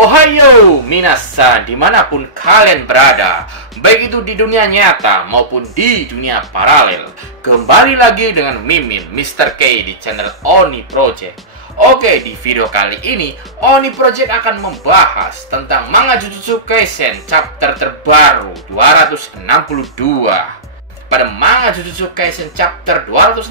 Ohayo minasan, dimanapun kalian berada, baik itu di dunia nyata maupun di dunia paralel. Kembali lagi dengan Mimin, Mr. K di channel Oni Project. Oke, di video kali ini Oni Project akan membahas tentang manga Jujutsu Kaisen chapter terbaru 262. Pada manga Jujutsu Kaisen chapter 262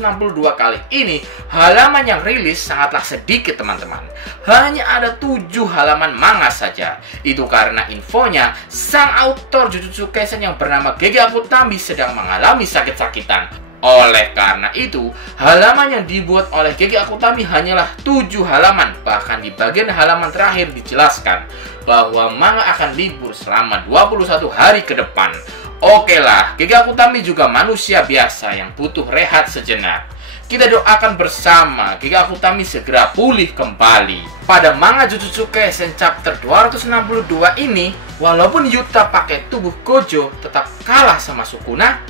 kali ini, halaman yang rilis sangatlah sedikit teman-teman. Hanya ada 7 halaman manga saja. Itu karena infonya, sang autor Jujutsu Kaisen yang bernama Gege Akutami sedang mengalami sakit-sakitan. Oleh karena itu, halaman yang dibuat oleh Gege Akutami hanyalah 7 halaman. Bahkan di bagian halaman terakhir dijelaskan bahwa manga akan libur selama 21 hari ke depan. Oke lah, Gege Akutami juga manusia biasa yang butuh rehat sejenak. Kita doakan bersama Gege Akutami segera pulih kembali. Pada manga Jujutsu Kaisen chapter 262 ini, walaupun Yuta pakai tubuh Gojo tetap kalah sama Sukuna.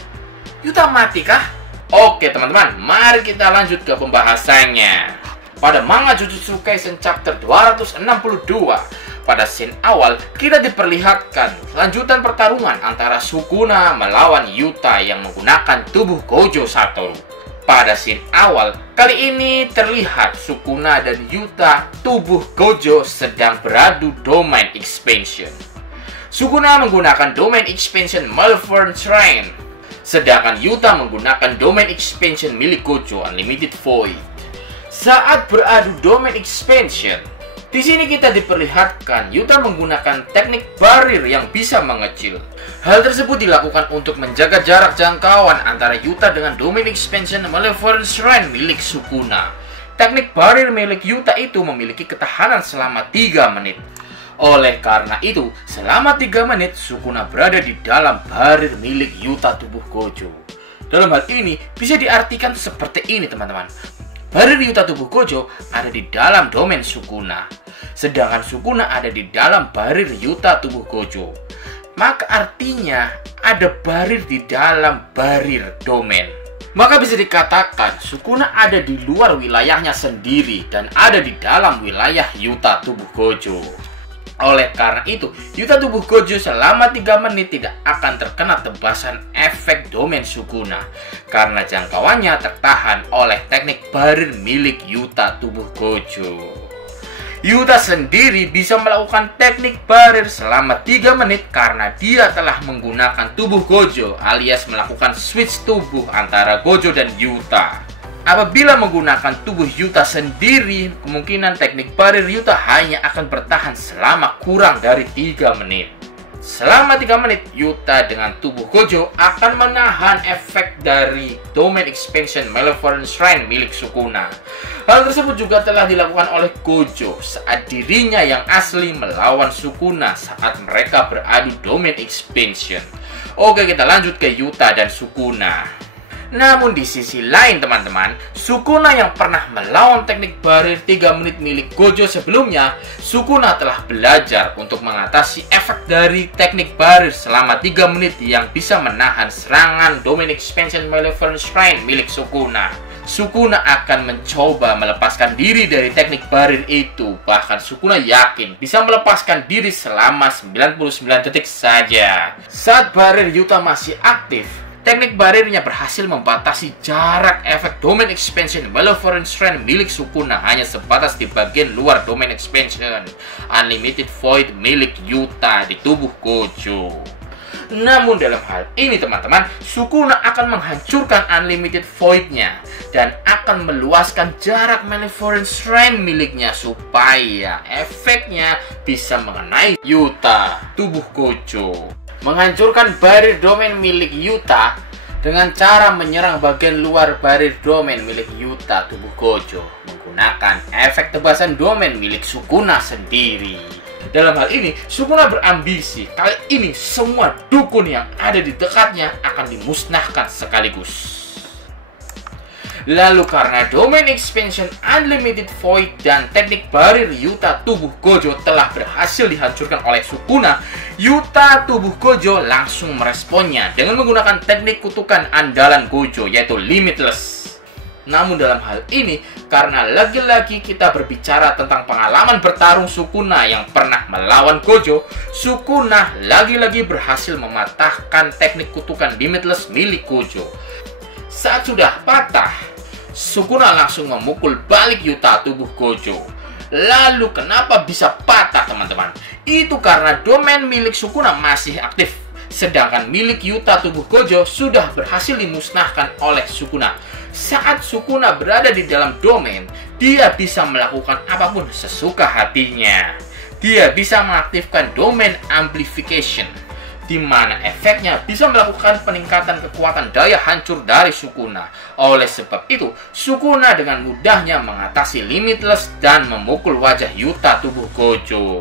Yuta mati kah? Oke teman-teman, mari kita lanjut ke pembahasannya. Pada manga Jujutsu Kaisen chapter 262, pada scene awal, kita diperlihatkan lanjutan pertarungan antara Sukuna melawan Yuta yang menggunakan tubuh Gojo Satoru. Pada scene awal, kali ini terlihat Sukuna dan Yuta tubuh Gojo sedang beradu domain expansion. Sukuna menggunakan domain expansion Malvern Shrine, sedangkan Yuta menggunakan domain expansion milik Gojo Unlimited Void. Saat beradu domain expansion, di sini kita diperlihatkan Yuta menggunakan teknik barir yang bisa mengecil. Hal tersebut dilakukan untuk menjaga jarak jangkauan antara Yuta dengan domain expansion Malevolent Shrine milik Sukuna. Teknik barir milik Yuta itu memiliki ketahanan selama 3 menit. Oleh karena itu, selama 3 menit Sukuna berada di dalam barir milik Yuta tubuh Gojo. Dalam hal ini bisa diartikan seperti ini teman-teman. Barir Yuta tubuh Gojo ada di dalam domain Sukuna, sedangkan Sukuna ada di dalam barir Yuta tubuh Gojo. Maka artinya ada barir di dalam barir domain. Maka bisa dikatakan Sukuna ada di luar wilayahnya sendiri dan ada di dalam wilayah Yuta tubuh Gojo. Oleh karena itu, Yuta tubuh Gojo selama 3 menit tidak akan terkena tebasan efek domain Sukuna karena jangkauannya tertahan oleh teknik barir milik Yuta tubuh Gojo. Yuta sendiri bisa melakukan teknik barir selama 3 menit karena dia telah menggunakan tubuh Gojo alias melakukan switch tubuh antara Gojo dan Yuta. Apabila menggunakan tubuh Yuta sendiri, kemungkinan teknik barir Yuta hanya akan bertahan selama kurang dari 3 menit. Selama 3 menit, Yuta dengan tubuh Gojo akan menahan efek dari domain expansion Malevolent Shrine milik Sukuna. Hal tersebut juga telah dilakukan oleh Gojo saat dirinya yang asli melawan Sukuna saat mereka beradu domain expansion. Oke, kita lanjut ke Yuta dan Sukuna. Namun di sisi lain teman-teman, Sukuna yang pernah melawan teknik barir 3 menit milik Gojo sebelumnya, Sukuna telah belajar untuk mengatasi efek dari teknik barir selama 3 menit yang bisa menahan serangan domain expansion Malevolent Shrine milik Sukuna. Sukuna akan mencoba melepaskan diri dari teknik barir itu. Bahkan Sukuna yakin bisa melepaskan diri selama 99 detik saja. Saat barir Yuta masih aktif, teknik barirnya berhasil membatasi jarak efek domain expansion Malevolent Shrine milik Sukuna hanya sebatas di bagian luar domain expansion Unlimited Void milik Yuta di tubuh Gojo. Namun dalam hal ini teman-teman, Sukuna akan menghancurkan Unlimited Void-nya dan akan meluaskan jarak Malevolent Shrine miliknya supaya efeknya bisa mengenai Yuta tubuh Gojo. Menghancurkan barir domain milik Yuta dengan cara menyerang bagian luar barir domain milik Yuta tubuh Gojo menggunakan efek tebasan domain milik Sukuna sendiri. Dalam hal ini, Sukuna berambisi kali ini semua dukun yang ada di dekatnya akan dimusnahkan sekaligus. Lalu karena domain expansion Unlimited Void dan teknik barir Yuta tubuh Gojo telah berhasil dihancurkan oleh Sukuna, Yuta tubuh Gojo langsung meresponnya dengan menggunakan teknik kutukan andalan Gojo yaitu Limitless. Namun dalam hal ini, karena lagi-lagi kita berbicara tentang pengalaman bertarung Sukuna yang pernah melawan Gojo, Sukuna lagi-lagi berhasil mematahkan teknik kutukan limitless milik Gojo. Saat sudah patah, Sukuna langsung memukul balik Yuta tubuh Gojo. Lalu kenapa bisa patah, teman-teman? Itu karena domain milik Sukuna masih aktif, sedangkan milik Yuta tubuh Gojo sudah berhasil dimusnahkan oleh Sukuna. Saat Sukuna berada di dalam domain, dia bisa melakukan apapun sesuka hatinya. Dia bisa mengaktifkan domain amplification, di mana efeknya bisa melakukan peningkatan kekuatan daya hancur dari Sukuna. Oleh sebab itu, Sukuna dengan mudahnya mengatasi limitless dan memukul wajah Yuta tubuh Gojo.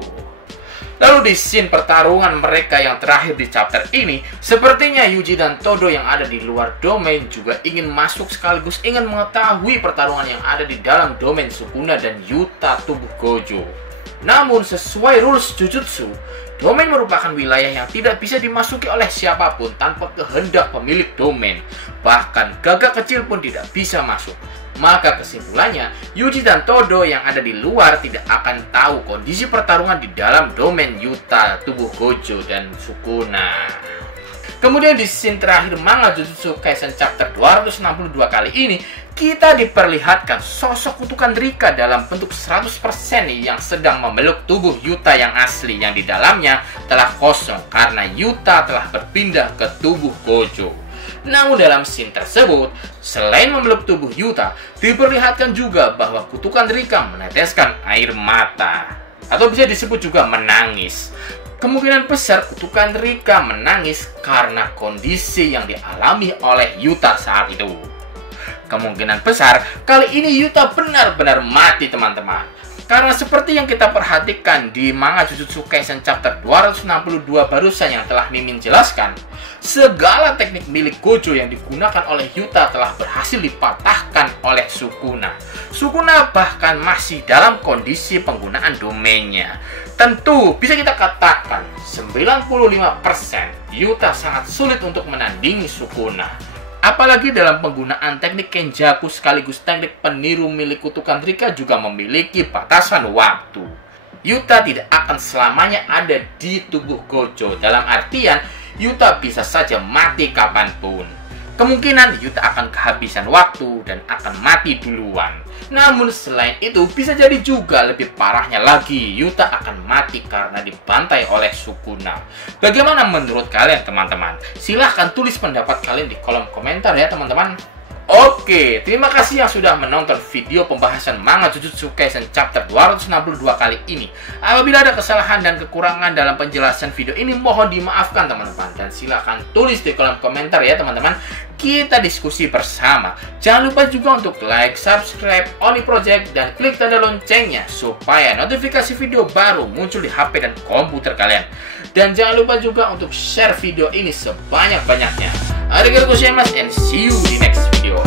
Lalu di scene pertarungan mereka yang terakhir di chapter ini, sepertinya Yuji dan Todo yang ada di luar domain juga ingin masuk sekaligus ingin mengetahui pertarungan yang ada di dalam domain Sukuna dan Yuta tubuh Gojo. Namun sesuai rules Jujutsu, domain merupakan wilayah yang tidak bisa dimasuki oleh siapapun tanpa kehendak pemilik domain. Bahkan gagak kecil pun tidak bisa masuk. Maka kesimpulannya, Yuji dan Todo yang ada di luar tidak akan tahu kondisi pertarungan di dalam domain Yuta tubuh Gojo dan Sukuna. Kemudian di scene terakhir manga Jujutsu Kaisen chapter 262 kali ini, kita diperlihatkan sosok kutukan Rika dalam bentuk 100% yang sedang memeluk tubuh Yuta yang asli, yang di dalamnya telah kosong karena Yuta telah berpindah ke tubuh Gojo. Namun dalam scene tersebut, selain memeluk tubuh Yuta, diperlihatkan juga bahwa kutukan Rika meneteskan air mata, atau bisa disebut juga menangis. Kemungkinan besar kutukan Rika menangis karena kondisi yang dialami oleh Yuta saat itu. Kemungkinan besar kali ini Yuta benar-benar mati, teman-teman. Karena seperti yang kita perhatikan di manga Jujutsu Kaisen chapter 262 barusan yang telah Mimin jelaskan, segala teknik milik Gojo yang digunakan oleh Yuta telah berhasil dipatahkan oleh Sukuna. Sukuna bahkan masih dalam kondisi penggunaan domainnya. Tentu bisa kita katakan 95% Yuta sangat sulit untuk menandingi Sukuna. Apalagi dalam penggunaan teknik Kenjaku sekaligus teknik peniru milik kutukan Rika juga memiliki batasan waktu. Yuta tidak akan selamanya ada di tubuh Gojo. Dalam artian, Yuta bisa saja mati kapanpun. Kemungkinan Yuta akan kehabisan waktu dan akan mati duluan. Namun selain itu, bisa jadi juga lebih parahnya lagi, Yuta akan mati karena dibantai oleh Sukuna. Bagaimana menurut kalian, teman-teman? Silahkan tulis pendapat kalian di kolom komentar ya, teman-teman. Oke, terima kasih yang sudah menonton video pembahasan manga Jujutsu Kaisen chapter 262 kali ini. Apabila ada kesalahan dan kekurangan dalam penjelasan video ini, mohon dimaafkan, teman-teman. Dan silahkan tulis di kolom komentar ya, teman-teman. Kita diskusi bersama. Jangan lupa juga untuk like, subscribe Oni Project, dan klik tanda loncengnya supaya notifikasi video baru muncul di HP dan komputer kalian. Dan jangan lupa juga untuk share video ini sebanyak-banyaknya. Arigatou gozaimasu and see you di next video.